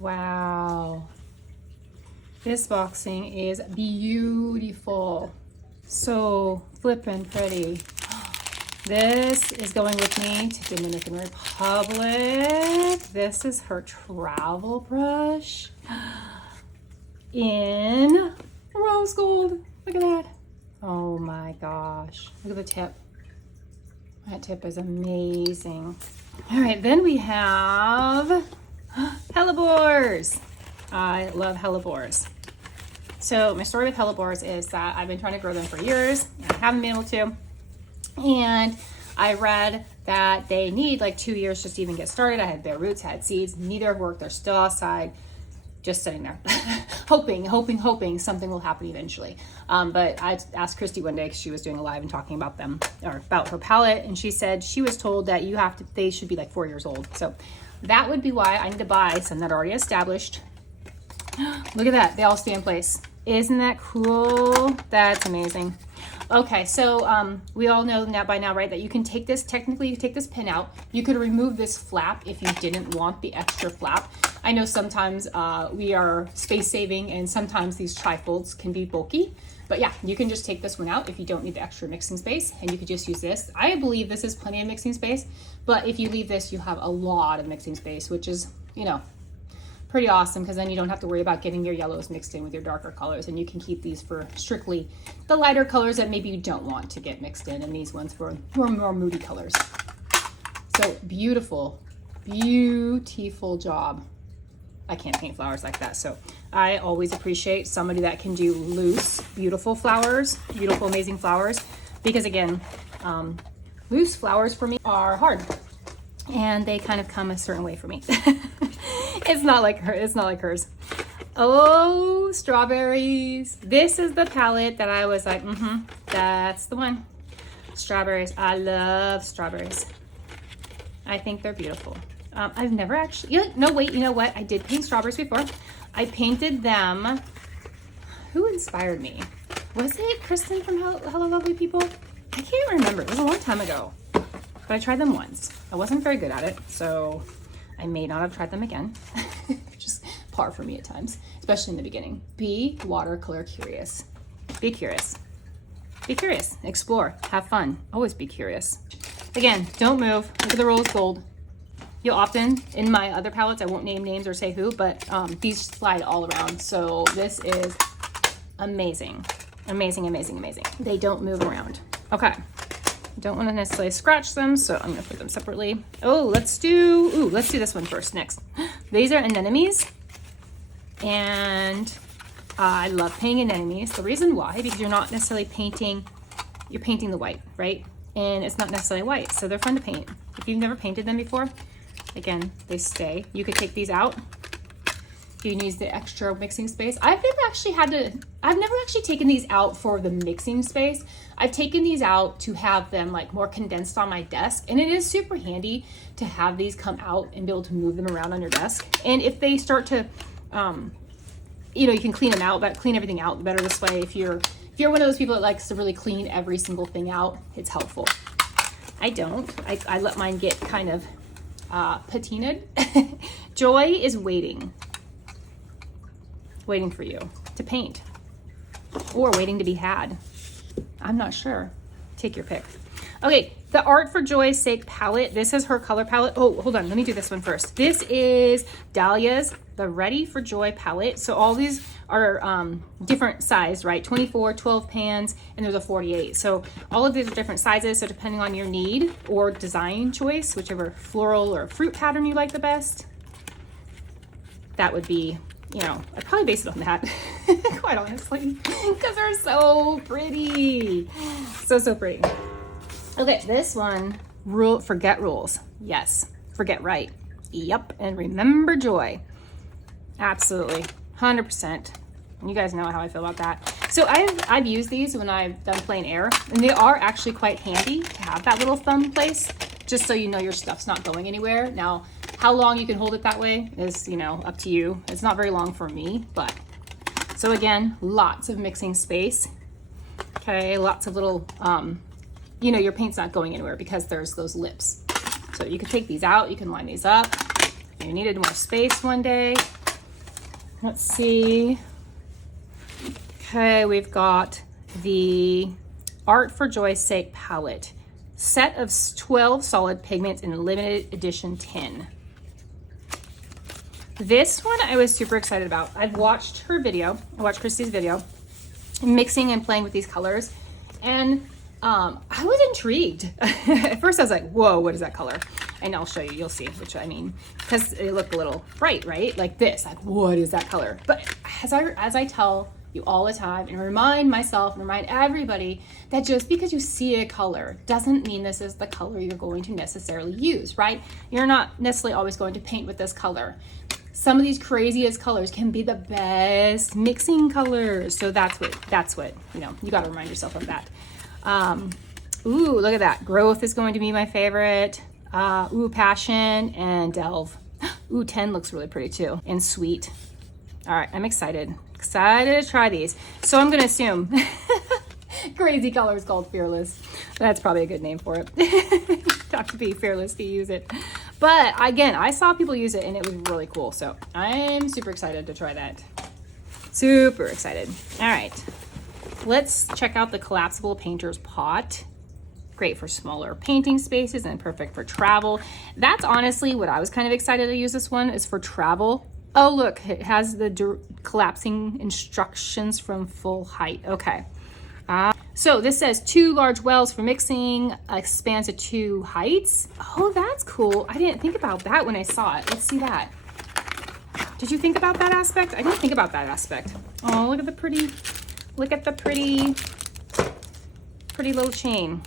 Wow. This boxing is beautiful. So flippin' pretty. This is going with me to Dominican Republic. This is her travel brush in rose gold. Look at that. Oh my gosh. Look at the tip. That tip is amazing. All right, then we have hellebores. I love hellebores. So my story with hellebores is that I've been trying to grow them for years and I haven't been able to. And I read that they need like 2 years just to even get started. I had bare roots, had seeds, neither have worked. They're still outside, just sitting there, hoping something will happen eventually. But I asked Christy one day because she was doing a live and talking about them, or about her palette, and she said she was told that they should be like 4 years old. So that would be why I need to buy some that are already established. Look at that, they all stay in place. Isn't that cool? That's amazing. Okay, so we all know that by now, right, that you can take this, technically you take this pin out. You could remove this flap if you didn't want the extra flap. I know sometimes we are space saving and sometimes these trifolds can be bulky, but yeah, you can just take this one out if you don't need the extra mixing space, and you could just use this. I believe this is plenty of mixing space, but if you leave this, you have a lot of mixing space, which is, you know, pretty awesome, because then you don't have to worry about getting your yellows mixed in with your darker colors, and you can keep these for strictly the lighter colors that maybe you don't want to get mixed in, and these ones for more moody colors. So beautiful job. I can't paint flowers like that, so I always appreciate somebody that can do loose, beautiful flowers, beautiful, amazing flowers, because again, loose flowers for me are hard, and they kind of come a certain way for me. It's not like hers. Oh, strawberries. This is the palette that I was like, that's the one. Strawberries. I love strawberries. I think they're beautiful. I've never actually, no, wait, you know what? I did paint strawberries before. I painted them. Who inspired me? Was it Kristen from Hello Lovely People? I can't remember. It was a long time ago. But I tried them once. I wasn't very good at it, so I may not have tried them again. Just par for me at times, especially in the beginning. Be watercolor curious. Be curious. Be curious. Explore. Have fun. Always be curious. Again, don't move. Look at the rose gold. You'll often, in my other palettes, I won't name names or say who, but these slide all around. So this is amazing. Amazing, amazing, amazing. They don't move around. Okay. Don't want to necessarily scratch them, so I'm going to put them separately. Oh, let's do this one first, next. These are anemones, and I love painting anemones. The reason why, because you're not necessarily painting, you're painting the white, right? And it's not necessarily white, so they're fun to paint. If you've never painted them before, again, they stay. You could take these out. You can use the extra mixing space. I've never actually taken these out for the mixing space. I've taken these out to have them like more condensed on my desk. And it is super handy to have these come out and be able to move them around on your desk. And if they start to, you can clean them out, but clean everything out better this way. If you're one of those people that likes to really clean every single thing out, it's helpful. I don't. I let mine get kind of patinaed. Joy is waiting for you to paint, or waiting to be had. I'm not sure. Take your pick. Okay, the Art for Joy's Sake palette. This is her color palette. Oh, hold on. Let me do this one first. This is Dahlia's the Ready for Joy palette. So all these are different size, right? 24, 12 pans, and there's a 48. So all of these are different sizes. So depending on your need or design choice, whichever floral or fruit pattern you like the best, that would be, I'd probably base it on that, quite honestly, because they're so pretty. So pretty. Okay, this one, forget rules. Yes, forget right. Yep, and remember joy. Absolutely, 100%. You guys know how I feel about that. So I've used these when I've done plein air, and they are actually quite handy to have that little thumb place, just so you know your stuff's not going anywhere. Now, how long you can hold it that way is, up to you. It's not very long for me, but. So again, lots of mixing space. Okay, lots of little, your paint's not going anywhere because there's those lips. So you can take these out, you can line these up. If you needed more space one day, Let's see. Okay, we've got the Art for Joy's Sake palette. Set of 12 solid pigments in a limited edition tin. This one I was super excited about. I've watched her video. I watched Christy's video, mixing and playing with these colors. And I was intrigued. At first I was like, whoa, what is that color? And I'll show you, you'll see which I mean, because it looked a little bright, right? Like this, like what is that color? But as I tell you all the time and remind myself and remind everybody that just because you see a color doesn't mean this is the color you're going to necessarily use, right? You're not necessarily always going to paint with this color. Some of these craziest colors can be the best mixing colors. So that's what, you know, you got to remind yourself of that. Ooh, look at that. Growth is going to be my favorite. Ooh, Passion and Delve. Ooh, 10 looks really pretty too. And Sweet. All right, I'm excited to try these. So I'm gonna assume crazy color is called Fearless. That's probably a good name for it. You have to be fearless to use it. But again, I saw people use it and it was really cool. So I'm super excited to try that. Super excited. All right, let's check out the collapsible painter's pot. Great for smaller painting spaces and perfect for travel. That's honestly what I was kind of excited to use this one, is for travel. Oh, look, it has the collapsing instructions from full height. Okay. So this says 2 large wells for mixing, expands to 2 heights. Oh, that's cool. I didn't think about that when I saw it. Let's see that. Did you think about that aspect? I didn't think about that aspect. Oh, look at the pretty little chain.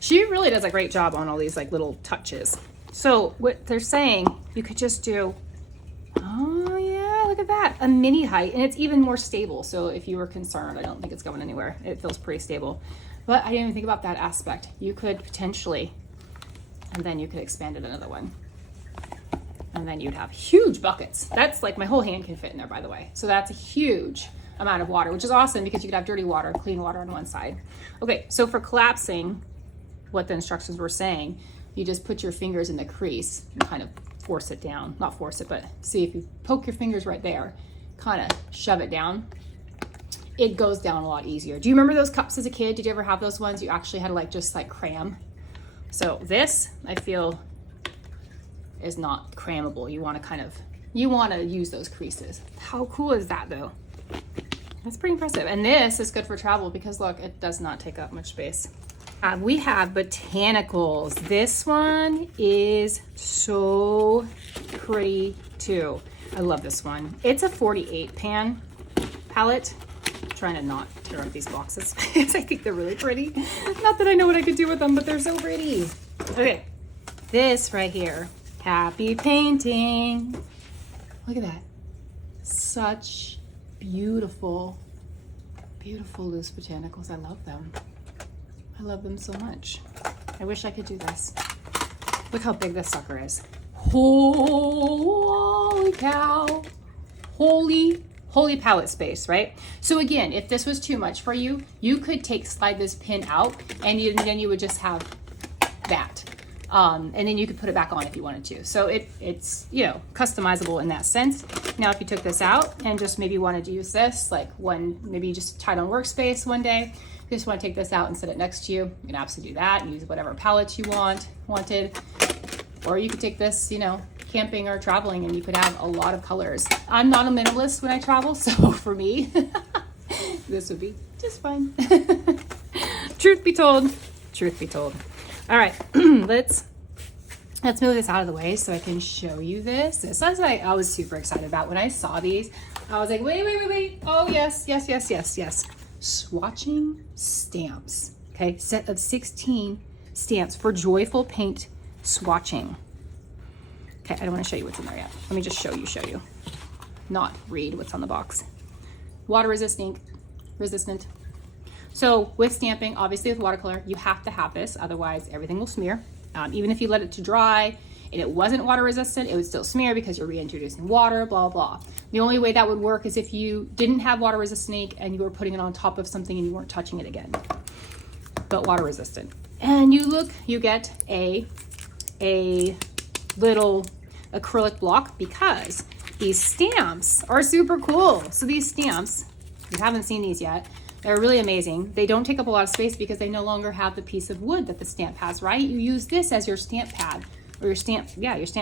She really does a great job on all these like little touches. So what they're saying, you could just do, oh yeah, look at that, a mini height, and it's even more stable. So if you were concerned, I don't think it's going anywhere. It feels pretty stable. But I didn't even think about that aspect. You could potentially, and then you could expand it another one. And then you'd have huge buckets. That's like my whole hand can fit in there, by the way. So that's a huge amount of water, which is awesome because you could have dirty water, clean water on one side. Okay, so for collapsing, what the instructions were saying, you just put your fingers in the crease and kind of force it down. Not force it, but see if you poke your fingers right there, kind of shove it down, it goes down a lot easier. Do you remember those cups as a kid? Did you ever have those ones you actually had to like just like cram? So this, I feel, is not crammable. You want to use those creases. How cool is that though? That's pretty impressive. And this is good for travel because look, it does not take up much space. We have botanicals. This one is so pretty too. I love this one. It's a 48 pan palette. I'm trying to not tear up these boxes because I think they're really pretty. Not that I know what I could do with them, but they're so pretty. Okay, this right here, Happy Painting. Look at that. Such beautiful, beautiful loose botanicals. I love them. I love them so much. I wish I could do this. Look how big this sucker is. Holy cow. Holy palette space, right? So again, if this was too much for you, you could slide this pin out and then you would just have that. And then you could put it back on if you wanted to. So it's, you know, customizable in that sense. Now, if you took this out and just maybe wanted to use this, like maybe you just tied on workspace one day, you just want to take this out and set it next to you, you can absolutely do that and use whatever palettes you wanted. Or you could take this, you know, camping or traveling and you could have a lot of colors. I'm not a minimalist when I travel, so for me, this would be just fine. Truth be told. All right, let's move this out of the way so I can show you this. This is what I was super excited about. When I saw these, I was like, wait. Oh, yes. Swatching stamps. Okay, set of 16 stamps for joyful paint swatching. Okay, I don't want to show you what's in there yet. Let me just show you. Not read what's on the box. Water resistant. So with stamping, obviously with watercolor, you have to have this, otherwise everything will smear. Even if you let it to dry and it wasn't water resistant, it would still smear because you're reintroducing water, blah, blah. The only way that would work is if you didn't have water resistant ink and you were putting it on top of something and you weren't touching it again. But water resistant. And you get a little acrylic block because These stamps are super cool. So these stamps, if you haven't seen these yet, they're really amazing. They don't take up a lot of space because they no longer have the piece of wood that the stamp has, right? You use this as your stamp pad, or your stamp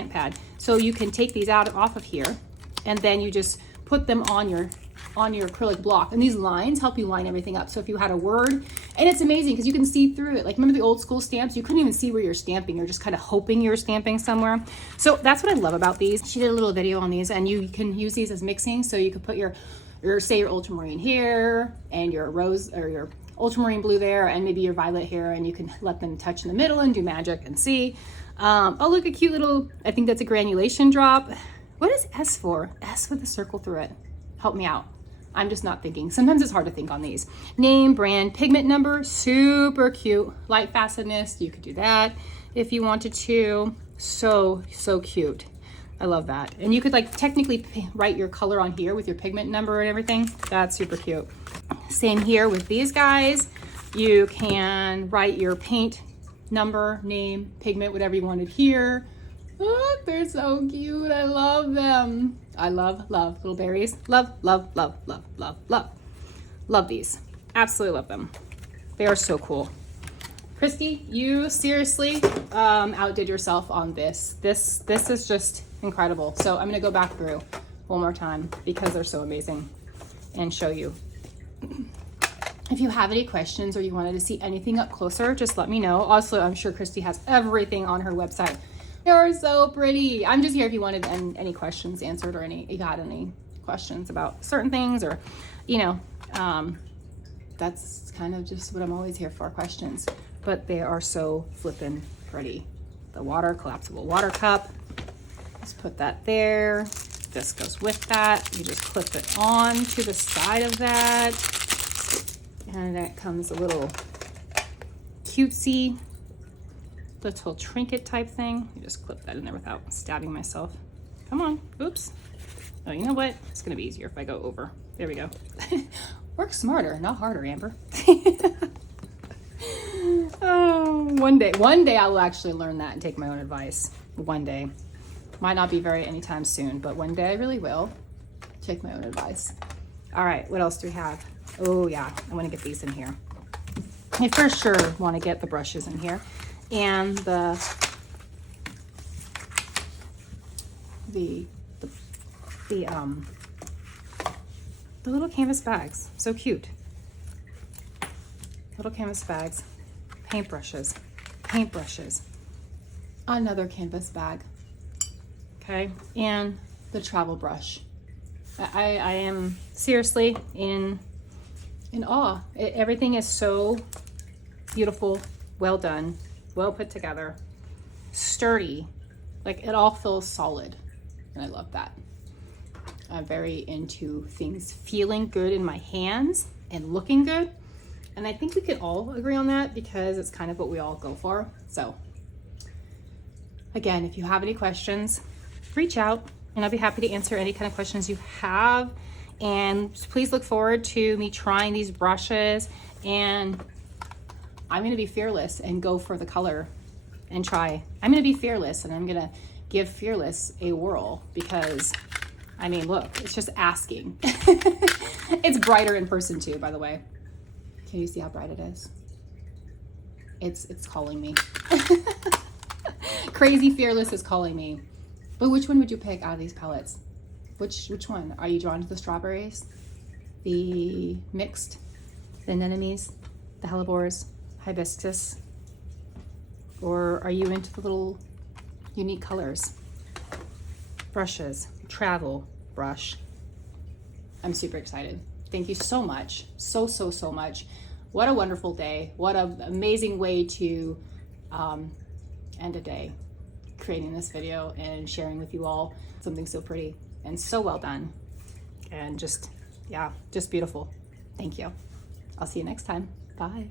pad. So you can take these out off of here, and then you just put them on your acrylic block. And these lines help you line everything up. So if you had a word, and it's amazing because you can see through it. Like, remember the old school stamps? You couldn't even see where you're stamping. You're just kind of hoping you're stamping somewhere. So that's what I love about these. She did a little video on these, and you can use these as mixing. So you could put your say your ultramarine here, and your rose or your ultramarine blue there, and maybe your violet here, and you can let them touch in the middle and do magic and see. Oh, look, a cute little, I think that's a granulation drop. What is S for? S with a circle through it. Help me out. I'm just not thinking. Sometimes it's hard to think on these. Name, brand, pigment number, super cute. Light facetedness, you could do that if you wanted to. So cute. I love that. And you could like technically write your color on here with your pigment number and everything. That's super cute. Same here with these guys. You can write your paint number, name, pigment, whatever you wanted here. Oh, they're so cute. I love them. I love little berries. Love these. Absolutely love them. They are so cool. Christy, you seriously outdid yourself on this. This is just incredible. So I'm gonna go back through one more time because they're so amazing and show you. If you have any questions or you wanted to see anything up closer, just let me know. Also, I'm sure Christy has everything on her website. They're so pretty. I'm just here if you wanted any questions answered, or you got any questions about certain things, or, that's kind of just what I'm always here for, questions. But they are so flippin' pretty. The collapsible water cup. Just put that there. This goes with that. You just clip it on to the side of that. And that comes a little cutesy little trinket type thing. You just clip that in there without stabbing myself. Come on, oops. Oh, you know what? It's gonna be easier if I go over. There we go. Work smarter, not harder, Amber. Oh, one day I will actually learn that and take my own advice. One day. Might not be anytime soon, but one day I really will take my own advice. All right, what else do we have? Oh yeah, I want to get these in here. I for sure want to get the brushes in here, and the little canvas bags. So cute. Little canvas bags, paintbrushes, another canvas bag. Okay, and the travel brush. I am seriously in awe. Everything is so beautiful, well done, well put together, sturdy. Like, it all feels solid, and I love that. I'm very into things feeling good in my hands and looking good, and I think we can all agree on that because it's kind of what we all go for. So again, if you have any questions, reach out and I'll be happy to answer any kind of questions you have. And please look forward to me trying these brushes, and I'm gonna be fearless and go for the color and try. I'm gonna be fearless, and I'm gonna give Fearless a whirl, because I mean, look, it's just asking. It's brighter in person too, by the way. Can you see how bright it is? It's calling me. Crazy Fearless is calling me. But which one would you pick out of these palettes? Which one? Are you drawn to the strawberries, the mixed, the anemones, the hellebores, hibiscus? Or are you into the little unique colors? Brushes, travel brush. I'm super excited. Thank you so much. So much. What a wonderful day. What an amazing way to end a day, creating this video and sharing with you all something so pretty and so well done, and just beautiful. Thank you. I'll see you next time. Bye.